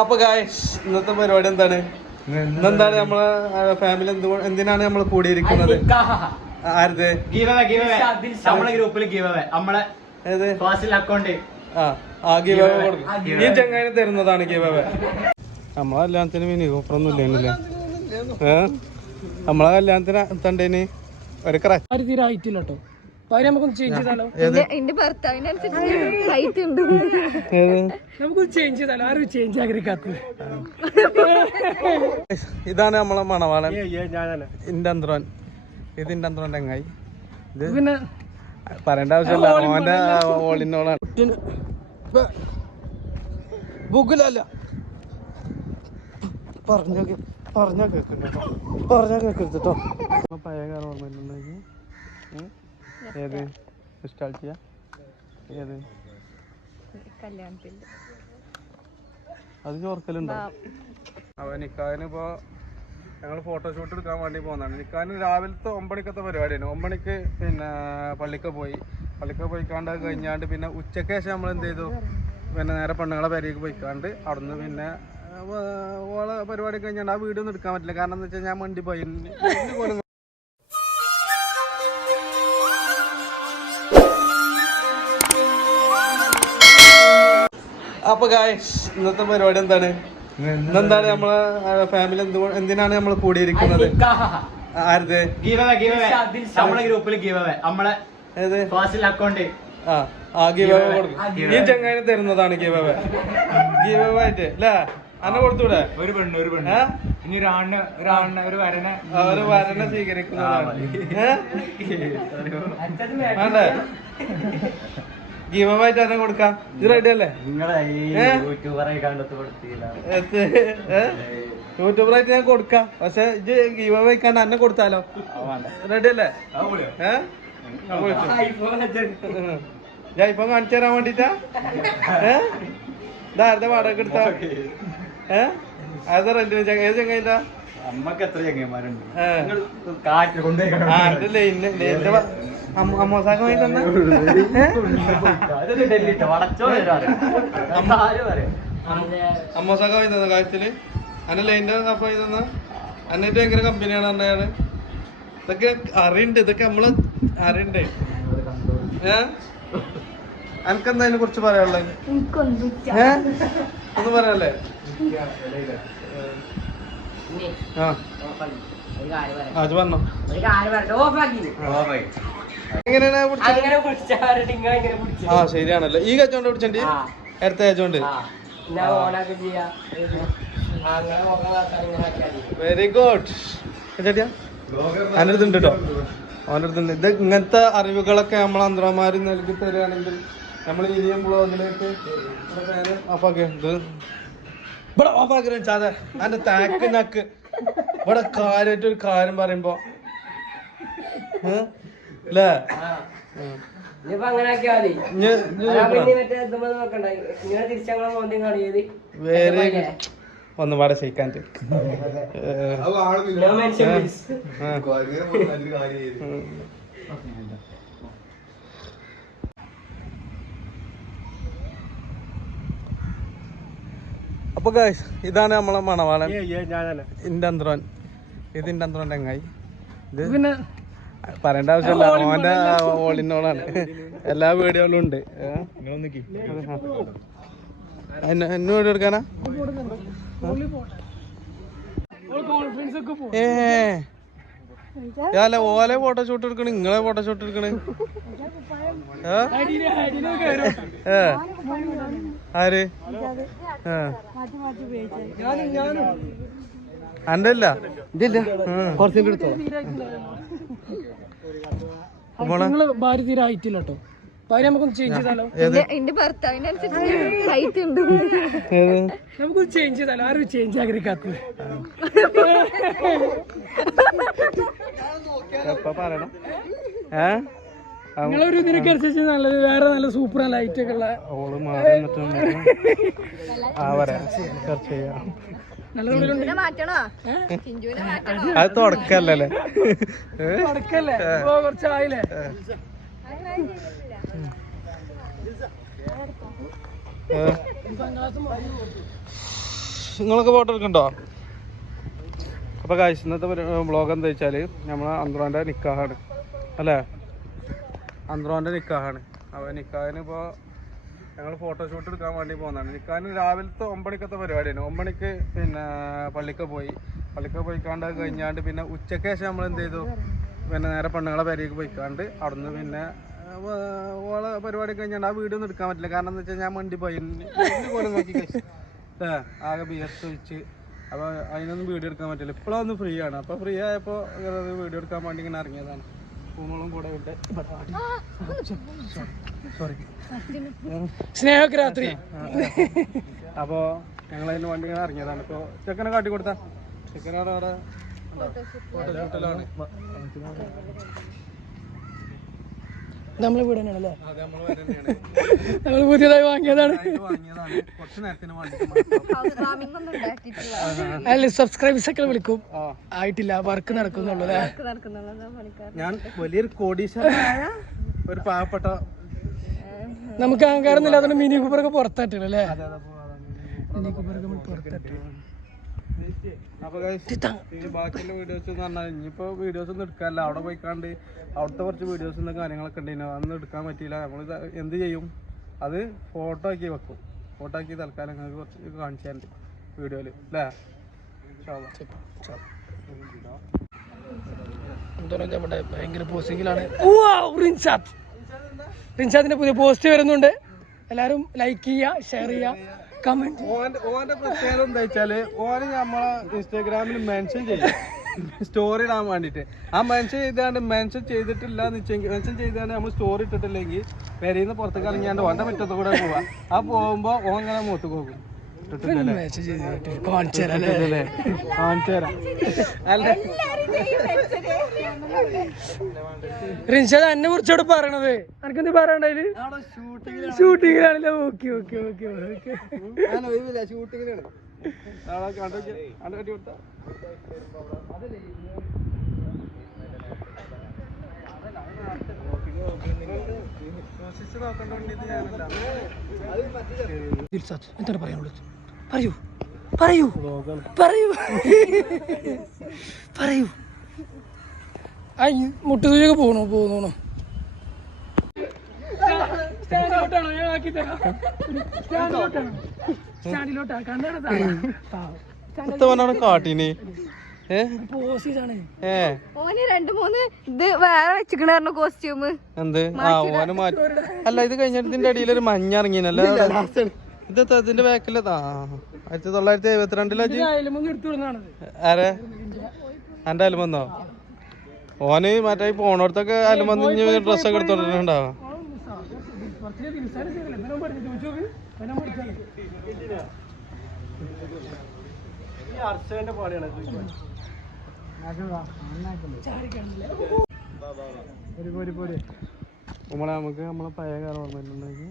അപ്പൊ ഗായ്സ് ഇന്നത്തെ പരിപാടി എന്താണ്? ഇന്നെന്താണ് നമ്മളെ ഫാമിലി എന്ത് എന്തിനാണ് നമ്മൾ കൂടിയിരിക്കുന്നത്? ആരത് നമ്മളെ ഗ്രൂപ്പിൽ ഗീവ് അവേ നമ്മളെ ഏത്? അക്കൗണ്ട് ആ ആ ഗീവ് കൊടുക്കും. ഈ ചങ്ങായി തരുന്നതാണ് ഗീവ് നമ്മളെ കല്യാണത്തിന് മീൻ ഓഫറൊന്നും ഇല്ലേ നമ്മളെ കല്യാണത്തിന് തണ്ടേന് ഒരു തീരെ ആയിട്ടില്ല കേട്ടോ. അപ്പൊ നമുക്കൊന്ന് ചേഞ്ച് ചെയ്താലോ? ഏത്? എന്റെ ഭർത്താവിനനുസരിച്ച് ഹൈറ്റ് ഉണ്ട്. നമുക്കൊന്ന് ചേഞ്ച് ചെയ്താലോ? ആരും ചേഞ്ച് ആഗ്രഹിക്കാത്തത്. ഇതാണ് നമ്മളെ മണവാളൻ. ഇന്റെ അന്ത്രോൻ. ഇത് ഇന്റെ അന്ത്രോന്റെ ചങ്ങായി. ഇത് പിന്നെ പറയേണ്ട ആവശ്യമില്ല. ഓന്റെ ഓളിനോളാണ്. ബുക്കിലല്ല പറഞ്ഞ പറഞ്ഞ കേൾക്കണ്ട? പറഞ്ഞ കേൾക്കരുത് കേട്ടോ പഴയ കാലം ഓർമ്മയിലുണ്ടെങ്കിൽ ഏത്? ഇഷ്ടാൾട്ടിയ ഏത്? കല്യാണത്തിൽ അത് ചോർക്കലുണ്ടോ? അവ നിക്കാനിപ്പോ ഞങ്ങൾ ഫോട്ടോഷൂട്ട് എടുക്കാൻ വേണ്ടി പോകുന്നതാണ് നിക്കാന് രാവിലത്തെ ഒമ്പണിക്കത്തെ പരിപാടിയാണ് ഒമ്പണിക്ക് പിന്നെ പള്ളിക്ക് പോയി. പള്ളിക്ക് പോയിക്കാണ്ട് കഴിഞ്ഞാണ്ട് പിന്നെ ഉച്ചയ്ക്ക് ശേഷം നമ്മൾ എന്ത് ചെയ്തു? പിന്നെ നേരെ പെണ്ണുങ്ങളെ പരിക്ക് പോയിക്കാണ്ട് അവിടുന്ന് പിന്നെ ഓളെ പരിപാടി കഴിഞ്ഞാണ്ട് ആ വീഡിയോ ഒന്നും എടുക്കാൻ പറ്റില്ല. കാരണം എന്താ വെച്ചാൽ ഞാൻ മണ്ടി പോയി. അപ്പൊ ഗായ്സ് ഇന്നത്തെ പരിപാടി എന്താണ്? ഇന്നെന്താണ് നമ്മളെ ഫാമിലി എന്ത് എന്തിനാണ് നമ്മൾ കൂടിയിരിക്കുന്നത്? ആരത്? ഗീവ് അവേ ഗീവ് നമ്മളെ ഗ്രൂപ്പിൽ നമ്മളെ അക്കൗണ്ട് ആ ആ ഗീവ് കൊടുക്കും. ഈ ചങ്ങായി തരുന്നതാണ് ഗീവ് അവേ ഗീവ് അവേ ആയിട്ട് അല്ലേ? അന്നെ കൊടുത്തൂടെ? ഒരു പെണ്ണ് ഒരു പെണ്ണ്. ഇനി ഒരാണ് ഒരാണ് ഒരു വരനെ. ഒരു വരനെ സ്വീകരിക്കുന്നതാണ്. ഏ? ആയിട്ട് തന്നെ കൊടുക്കാം. ഇത് റെഡി അല്ലേ? യൂട്യൂബറായിട്ട് ഞാൻ കൊടുക്കാം. പക്ഷെ ഇത് വെക്കാണ്ട് അന്നെ കൊടുത്താലോ? റെഡി അല്ലേ? ഞാൻ ഇപ്പൊ കാണിച്ചു തരാൻ വേണ്ടിട്ടാ. ഏ? ഇതാരുടെ വാടക എടുത്താ? ഏ? അത് റെന്റിന് ഏത് ചങ്ങായിട്ടാ നമ്മക്ക് എത്ര ചങ്ങന്മാരുണ്ട്. കാറ്റ് കൊണ്ടുപോയി അമ്മോസാക്ക വാങ്ങി തന്ന അമ്മോസാക്ക വാങ്ങി തന്ന കാര്യത്തിൽ? അന്നെ ലൈന്റെ കപ്പ വാങ്ങി തന്ന അന്നിട്ട് ഭയങ്കര കമ്പനിയാണ് പറഞ്ഞ ഇതൊക്കെ അറിയണ്ട് ഇതൊക്കെ നമ്മൾ അറിയണ്ടേ. ഏ? അനക്കെന്താ അതിനെ കുറിച്ച് പറയാനുള്ളത്? ഒന്ന് പറയാല്ലേ? ആ. ഇത് പറഞ്ഞോ എങ്ങനെയാണ് ആ ശരിയാണല്ലോ. ഈ കച്ചോണ്ട്. അടുത്ത ഇങ്ങനെ ആക്കിയാൽ മതി. വെരി ഗുഡ് ചേട്ടിയാ അവന്റെ അടുത്തുണ്ട് കേട്ടോ അവന്റെ അടുത്തുണ്ട് ഇത് ഇങ്ങനത്തെ അറിവുകളൊക്കെ നമ്മൾ അന്തരന്മാർ നൽകി തരികയാണെങ്കിൽ നമ്മൾ ഇനിയും ബ്ലോഗിലേക്ക് ഓഫാക്കി ഇത് ഇവിടെ ഓഫാക്കി ചാതെ അതിന്റെ താക്ക് നക്ക് ഇവിടെ കാര്യമായിട്ട് ഒരു കാര്യം പറയുമ്പോ ഏ? ല്ലേ? ഉം. ഇനിയിപ്പോ അങ്ങനെ ആക്കിയാ മതി ഇഞ്ഞ് ഇഞ്ഞ് അതാവുമ്പോ സൂപ്പറാ. ഇനി മറ്റേ ഇതുമ്മ നോക്കണ്ട. ഇങ്ങനെ തിരിച്ചങ്ങളെ മോന്തി കാണിയത് വെരി ഒന്ന് പാടെ മെൻഷൻ പ്ലീസ് അപ്പൊ ഗായ്സ് ഇതാണ് നമ്മളെ മണവാളൻ. ഇന്റെ അന്ത്രോൻ. ഇത് ഇന്റെ അന്ത്രോന്റെ ചങ്ങായി ഇത് പിന്നെ പറയേണ്ട ആവശ്യമില്ല. ഓന്റെ ഓളിനോളാണ് എല്ലാ വീഡിയോകളും ഉണ്ട്. ഏ? എന്നെ വീഡിയോ എടുക്കാനാ? ഏ. ഞാല്ല ഓലെ ഫോട്ടോഷൂട്ട് എടുക്കണ നിങ്ങളെ ഫോട്ടോഷൂട്ട് എടുക്കണ. ഏ? ഏ. ആര്? അന്റെ ഇല്ല കുറച്ചിട്ട് എടുത്തോ നിങ്ങൾ ഭാര്യ തീരെ ആയിട്ടില്ല കേട്ടോ ഭാര്യ നമുക്കൊന്ന് ചേഞ്ച് ചെയ്താലോ? എന്റെ ഭർത്താവിനനുസരിച്ച് ഹൈറ്റ് ഉണ്ട്. നമുക്കൊന്ന് ചേഞ്ച് ചെയ്താലോ? ആരും ചേഞ്ച് ആഗ്രഹിക്കാത്തത്. പറയണം? ഏ? നിങ്ങളൊരു ഇതിനൊക്കെ അനുസരിച്ച് നല്ലത് വേറെ നല്ല സൂപ്പർ ലൈറ്റ് ഒക്കെ ഉള്ള അത് തുടക്കല്ലേ? ഇപ്പൊ കുറച്ചായില്ലേ? നിങ്ങളൊക്കെ ഫോട്ടോ എടുക്കണ്ടോ? അപ്പോൾ ഗായ്സ് ഇന്നത്തെ ബ്ലോഗ് എന്താ വെച്ചാൽ നമ്മളെ അന്ത്രോന്റെ നിക്കാഹാണ്. അല്ലേ? അന്ത്രോന്റെ നിക്കാഹാണ്. അപ്പോൾ നിക്കാഹിന് ഇപ്പോൾ ഞങ്ങൾ ഫോട്ടോഷൂട്ട് എടുക്കാൻ വേണ്ടി പോകുന്നതാണ് നിൽക്കാനും രാവിലത്തെ ഒമ്പണിക്കത്തെ പരിപാടിയാണ് ഒമ്പണിക്ക് പിന്നെ പള്ളിക്ക് പോയി. പള്ളിക്ക് പോയി അത് കഴിഞ്ഞാണ്ട് പിന്നെ ഉച്ചയ്ക്ക് ശേഷം നമ്മൾ എന്ത് ചെയ്തു? പിന്നെ നേരെ പെണ്ണുങ്ങളെ പോയി പോയിക്കാണ്ട് അവിടുന്ന് പിന്നെ ഓളെ പരിപാടി കഴിഞ്ഞാണ്ട് ആ വീഡിയോ ഒന്നും എടുക്കാൻ പറ്റില്ല. കാരണം എന്താ വെച്ചാൽ ഞാൻ വണ്ടി പോയി. പോലെ നോക്കി ആകെ ബിയർത്ത് വെച്ച് അപ്പോൾ അതിനൊന്നും വീഡിയോ എടുക്കാൻ പറ്റില്ല. ഇപ്പോഴൊന്ന് ഫ്രീ ആണ്. അപ്പോൾ ഫ്രീ ആയപ്പോൾ വീഡിയോ എടുക്കാൻ വേണ്ടി ഇങ്ങനെ ഇറങ്ങിയതാണ്. പൂമോളും കൂടെ വിട്ട് സോറി സ്നേഹക്ക് രാത്രി. അപ്പോൾ ഞങ്ങൾ അതിന് വണ്ടി ഇങ്ങനെ ഇറങ്ങിയതാണ്. ഇപ്പോ ചെക്കനെ കാട്ടി കൊടുത്ത. ചെക്കനവിടെ അവിടെ ഫോട്ടോഷൂട്ടിലാണ്. നമ്മൾ വീട് തന്നെയാണല്ലേ നമ്മൾ പുതിയതായി വാങ്ങിയതാണ്. അല്ല സബ്സ്ക്രൈബേഴ്സ് ഒക്കെ വിളിക്കും ആയിട്ടില്ല വർക്ക് നടക്കുന്നുള്ളൂ ഞാൻ വലിയൊരു കോടീശ്വരനായ ഒരു പാവപ്പെട്ട നമുക്ക് അഹങ്കാരം ഇല്ല. അതുകൊണ്ട് മിനി കൂപ്പറൊക്കെ അല്ലേ? അതെ, അതെ, അപ്പൊ അതാണ്. മിനി കൂപ്പറൊക്കെ നമ്മൾ പുറത്തായിട്ട് അപ്പൊ ബാക്കിയുള്ള വീഡിയോസ് എന്ന് പറഞ്ഞാൽ ഇനിയിപ്പോ വീഡിയോസ് ഒന്നും എടുക്കാനല്ല. അവിടെ പോയിക്കാണ്ട് അവിടുത്തെ കുറച്ച് വീഡിയോസും കാര്യങ്ങളൊക്കെ ഉണ്ടായിരുന്നു. അതൊന്നും എടുക്കാൻ പറ്റിയില്ല. നമ്മൾ എന്ത് ചെയ്യും? അത് ഫോട്ടോ ആക്കി വെക്കും. ഫോട്ടോ ആക്കി തൽക്കാലം നിങ്ങൾക്ക് കുറച്ച് കാണിച്ചു തരണ്ട് വീഡിയോയിൽ അല്ലേ ഭയങ്കര പോസ്റ്റിങ്ങിലാണ് റിൻസാദ് റിൻസാദിന്റെ പുതിയ പോസ്റ്റ് വരുന്നുണ്ട്. എല്ലാവരും ലൈക്ക് ചെയ്യുക ഷെയർ ചെയ്യുക കമന്റ് ഓന്റെ ഇൻസ്റ്റാഗ്രാമിൽ മെൻഷൻ ചെയ്യും സ്റ്റോറി ഇടാൻ വേണ്ടിട്ട് ആ മെൻഷൻ ചെയ്താണ്ട് മെൻഷൻ ചെയ്തിട്ടില്ല മെൻഷൻ ചെയ്താണ്ട് നമ്മൾ സ്റ്റോറി ഇട്ടിട്ടില്ലെങ്കിൽ പെരയിന്ന് പുറത്തേക്ക് ഇറങ്ങിയാണ്ട് ഓന്റെ മുറ്റത്ത് കൂടെ പോവാ. ആ പോകുമ്പോ ഓൻ ഇങ്ങനെ മൂത്ത് പോകും റിൻഷാദ് എന്നെ കുറിച്ചോട് പറയണത്. എനിക്കെന്ത് പറയണ്ടതിൽ ഷൂട്ടിങ്ങിലാണല്ലേ okay okay okay okay. Dilshad എന്താണ് പറയാനുള്ളത്? പറയൂ. പറയൂ. പറയൂ. പറയൂ. ആ മുട്ടുസൂചിയൊക്കെ പോകണോ പോകുന്നോ സ്റ്റാൻഡിലോട്ടാണോ? ഞാൻ ആക്കി തരാം. സ്റ്റാൻഡിലോട്ടാണോ. സ്റ്റാൻഡിലോട്ടാ. കണ്ടാണ് കാട്ടിന്. ഏ? പോസ് ചെയ്താണ് ഏ രണ്ട് മൂന്ന് ഇത് വേറെ വെച്ചിക്കണ കോസ്റ്റ്യൂം എന്ത്? ആ ഓന് മാറ്റി. അല്ല ഇത് കഴിഞ്ഞിട്ട് ഇതിന്റെ അടിയിൽ ഒരു മഞ്ഞ ഇറങ്ങിനല്ലേ ഇത് ഇതിന്റെ ബാക്കിലെത്താ ആയിരത്തി തൊള്ളായിരത്തി എഴുപത്തിരണ്ടിലെ ആരെ? എന്റെ അലുമന്നോ ഓന് മറ്റേ പോണോടത്തൊക്കെ അലുമന്ന് ഡ്രസ്സൊക്കെ പഠിച്ചാലേ നമ്മളെ നമുക്ക് നമ്മളെ പഴയ കാലം ഓർമ്മയിലുണ്ടെങ്കിൽ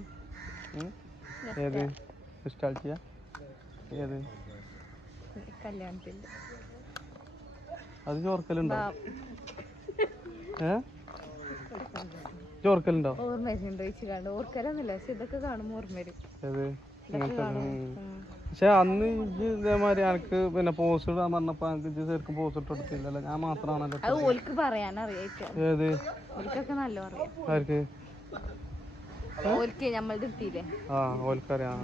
ഏത്? ഇഷ്ടാൾട്ടിയ ഏത്? അത് ചോർക്കലുണ്ടോ? ഏ? ചോർക്കലുണ്ടോ? ഓർമ്മ വരുന്നുണ്ടോ ചോദിച്ചു ഓർക്കലൊന്നുമില്ല. പക്ഷെ ഇതൊക്കെ കാണുമ്പോ ഓർമ്മ വരും ഏത് ഇങ്ങനത്തെ പക്ഷെ അന്ന് ഇജ്ജ് ഇതേമാതിരി എനിക്ക് പിന്നെ പോസ് ഇടാൻ പറഞ്ഞപ്പോ എനിക്ക് ഇജ്ജ് ശരിക്കും പോസ്റ്റ് ഇട്ട് കൊടുത്തില്ലല്ലോ. ഞാൻ മാത്രമാണല്ലോ ഓൽക്ക് ഏത്? ഓൽക്കൊക്കെ നല്ല അറിയാം ആർക്ക്? ഓൽക്ക് നമ്മളുടെ എടുത്തില്ലേ ആ ഓൽക്കറിയാം.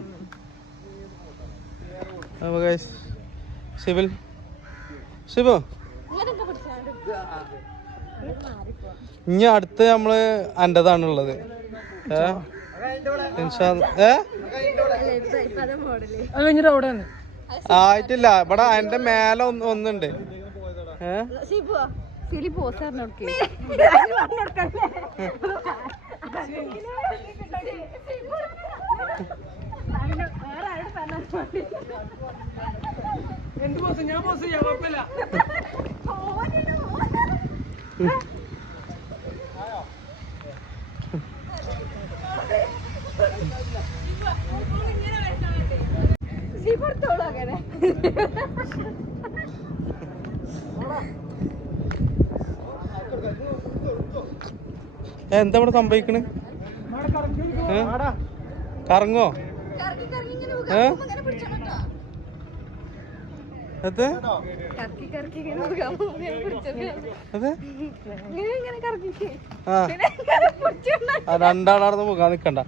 അപ്പൊ ഗൈസ് സിവിൽ ശിവ ഇനി അടുത്ത് നമ്മൾ അന്റെതാണുള്ളത്. ഏ? ആയിട്ടില്ല. ഇവിടെ എന്റെ മേലെ ഒന്ന് ഒന്നുണ്ട്. ഏ? എന്ത് ബോസ് ഞാൻ ചെയ്യാം കുഴപ്പമില്ല. അങ്ങനെ ഏ, എന്താ ഇവിടെ സംഭവിക്കണ്? കറങ്ങോ? രണ്ടാളാർന്ന് മുഖാ നിക്കണ്ട.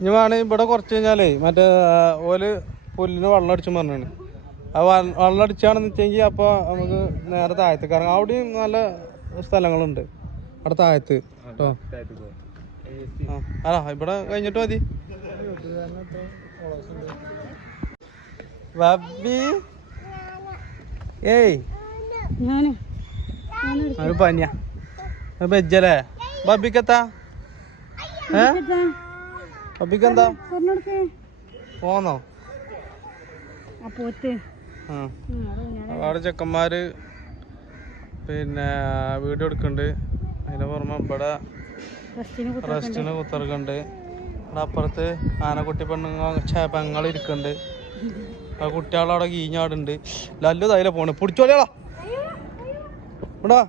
ഇനി വേണേ ഇവിടെ കുറച്ച് കഴിഞ്ഞാലേ മറ്റേ ഓൽ പുല്ലിന് വെള്ളം അടിച്ചു പറഞ്ഞാണ്. ആ വെള്ളം അടിച്ചാണെന്ന് വെച്ചെങ്കിൽ അപ്പോൾ നമുക്ക് നേരെ താഴത്തേക്ക് ഇറങ്ങാം. അവിടെയും നല്ല സ്ഥലങ്ങളുണ്ട്. അവിടെ താഴത്ത്. കേട്ടോ ആ. ഇവിടെ കഴിഞ്ഞിട്ട് മതി. ഏയ്. ഒരു പനിയാ. ബെജ്ജല്ലേ? ബബിക്കെത്താ ഏ? ബബിക്കെന്താ പോന്നോ? അവിടെ ചെക്കന്മാര് പിന്നെ വീട് എടുക്കുന്നുണ്ട് അതിന് പുറമെ ഇവിടെ റെസ്റ്റിന് കുത്തിറക്കുന്നുണ്ട് ഇവിടെ അപ്പുറത്ത് ആനക്കുട്ടി പെണ്ണുങ്ങൾ പെങ്ങൾ ഇരിക്കുന്നുണ്ട് ആ കുട്ടികളവിടെ കീഞ്ഞാടുണ്ട്. ലല്ലു തൈല പോണ്. പിടിച്ചോളിയാളാ. ഇവിടാ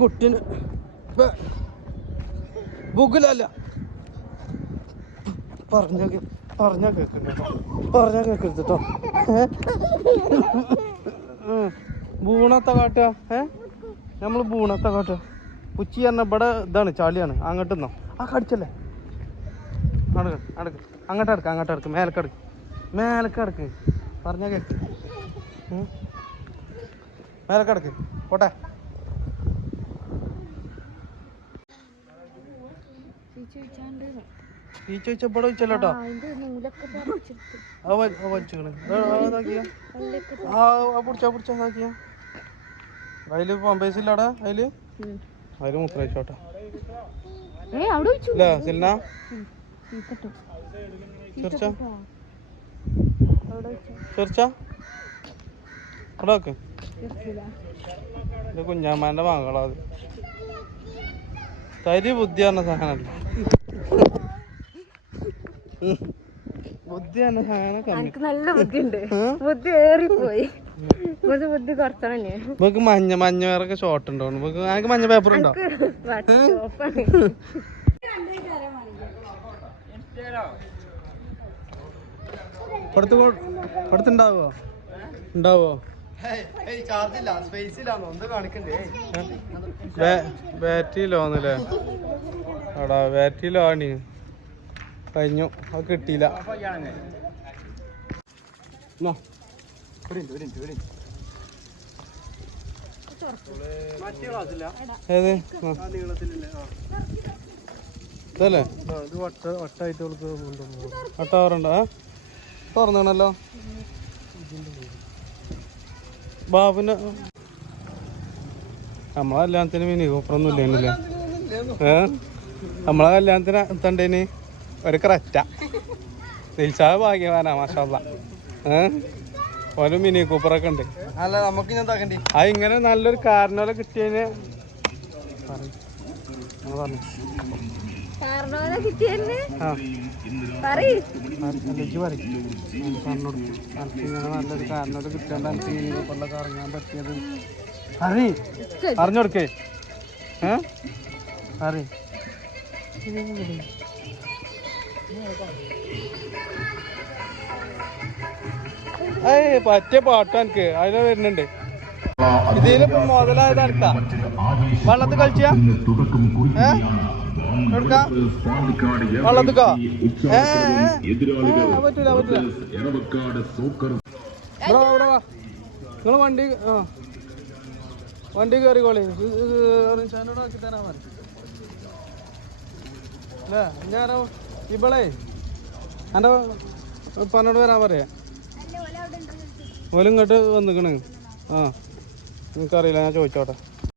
കുട്ടിന് ബുക്കിലല്ല പറഞ്ഞ പറഞ്ഞ കേക്കില്ല പറഞ്ഞ കേക്കരുത് കേട്ടോ. ബൂണത്തെ കാട്ടുക. ഏ? നമ്മൾ ബൂണത്തെ കാട്ടുക. പുച്ചി പറഞ്ഞ ഇവിടെ ഇതാണ് ചളിയാണ്. അങ്ങോട്ട് നിന്നോ. ആ കടിച്ചല്ലേ? അടക്ക് അടക്ക് അങ്ങോട്ട് അടക്ക് അങ്ങോട്ട് അടക്ക് മേലക്കടക്ക് മേലക്കടക്ക് മേലക്ക് അടുക്ക് മേലക്കടക്ക് കേക്ക്. ഉം. ഈ ചോദിച്ച ഇവിടെ പിടിച്ചാ പിടിച്ചാ അതിൽ പമ്പേസ് ഇല്ലടാ അതിൽ? അതിൽ മുത്ര വെച്ചോട്ടെ ഏ അവിടെ വെച്ചു. ഇല്ല സിൽന? ചീത്തട്ടോ ചെറിച്ച? അവിടെ വെച്ചു. ചെറിച്ച? ഇവിടെ വെക്ക്. ചെറുക്കില്ല ഇത് കുഞ്ഞാമാന്റെ മകളാ തരി ബുദ്ധി പറഞ്ഞ സാധനല്ല എനിക്ക് നല്ല ബുദ്ധിയുണ്ട്. ബുദ്ധി ഏറിപ്പോയി. കുറച്ച് ബുദ്ധി കുറച്ചണം ഞാൻ നമുക്ക് മഞ്ഞ മഞ്ഞ വേറൊക്കെ ഷോർട്ട് ഉണ്ടോ എനിക്ക് മഞ്ഞ പേപ്പർ ഉണ്ടോ? പഠിത്തുണ്ടാവോ ഉണ്ടാവോ? ബാറ്ററി ലോന്നല്ലേ അടാ ബാറ്ററി ലോണി കഴിഞ്ഞു. അത് കിട്ടിയില്ല. ഏത്. ഇതല്ലേ? തുറന്നാണല്ലോ ബാബുന്റെ നമ്മളെ കല്യാണത്തിന് മിനി കൂപ്പറൊന്നും ഇല്ലേനല്ലേ? നമ്മളെ കല്യാണത്തിന് എത്തണ്ടേന് ഒരു ക്രറ്റ. ദിൽഷാ ഭാഗ്യവാനാ മാഷാ ഒരു മിനി കൂപ്പറൊക്കെ ഉണ്ട്. അല്ല നമുക്ക് ഞാൻ തകണ്ടി ആ ഇങ്ങനെ നല്ലൊരു കാരണവല കിട്ടിയതിന് പറഞ്ഞോടുക്കേ നല്ലൊരു എനിക്ക് മിനി കൂപ്പറിലൊക്കെ ഇറങ്ങാൻ പറ്റിയത്? അറി ഏ? അറി ഏയ് പറ്റിയ പാട്ടാനക്ക് അതിന് വരുന്നുണ്ട്. ഇതിലിപ്പോ മുതലായത് അടുത്ത. വള്ളത്ത് കളിച്ചാ? ഏ? നിങ്ങൾ വണ്ടി ആ. വണ്ടി കയറിക്കോളി ആക്കി തരാൻ അല്ലേ? ഞാനോ ഇവളെ എന്റെ പറഞ്ഞോട് വരാൻ പറയാ. ഓലും ഇങ്ങോട്ട് വന്നിക്കണ്. ആ എനിക്കറിയില്ല ഞാൻ ചോദിച്ചോട്ടെ.